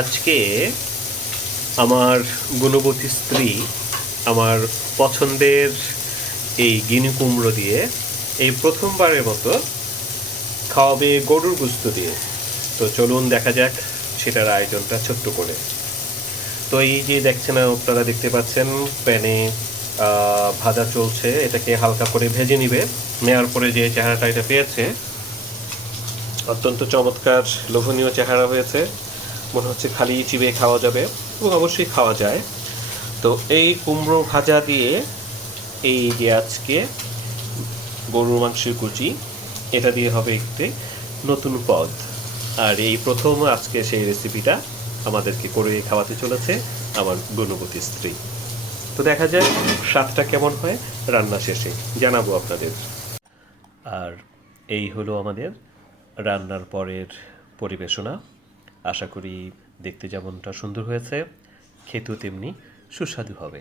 আজকে আমার গুণবতী স্ত্রী আমার পছন্দের এই গিনি কুমড়ো দিয়ে এই প্রথমবারের মতো খাওয়াবে গরুর গোস্ত দিয়ে। তো চলুন দেখা যাক সেটার আয়োজনটা ছোট্ট করে। তো এই যে দেখছেন, আপনারা দেখতে পাচ্ছেন প্যানে ভাজা চলছে। এটাকে হালকা করে ভেজে নিবে। নেওয়ার পরে যে চেহারাটা এটা পেয়েছে, অত্যন্ত চমৎকার লোভনীয় চেহারা হয়েছে। মনে হচ্ছে খালি চিবিয়ে খাওয়া যাবে, এবং অবশ্যই খাওয়া যায়। তো এই কুমড়ো ভাজা দিয়ে এই যে আজকে গরুর মাংসের কুচি, এটা দিয়ে হবে একটি নতুন পদ। আর এই প্রথম আজকে সেই রেসিপিটা আমাদেরকে করে খাওয়াতে চলেছে আমার গুণবতী স্ত্রী। তো দেখা যায় স্বাদটা কেমন হয়, রান্না শেষে জানাবো আপনাদের। আর এই হলো আমাদের রান্নার পরের পরিবেশনা। আশা করি দেখতে যেমনটা সুন্দর হয়েছে, খেতেও তেমনি সুস্বাদু হবে।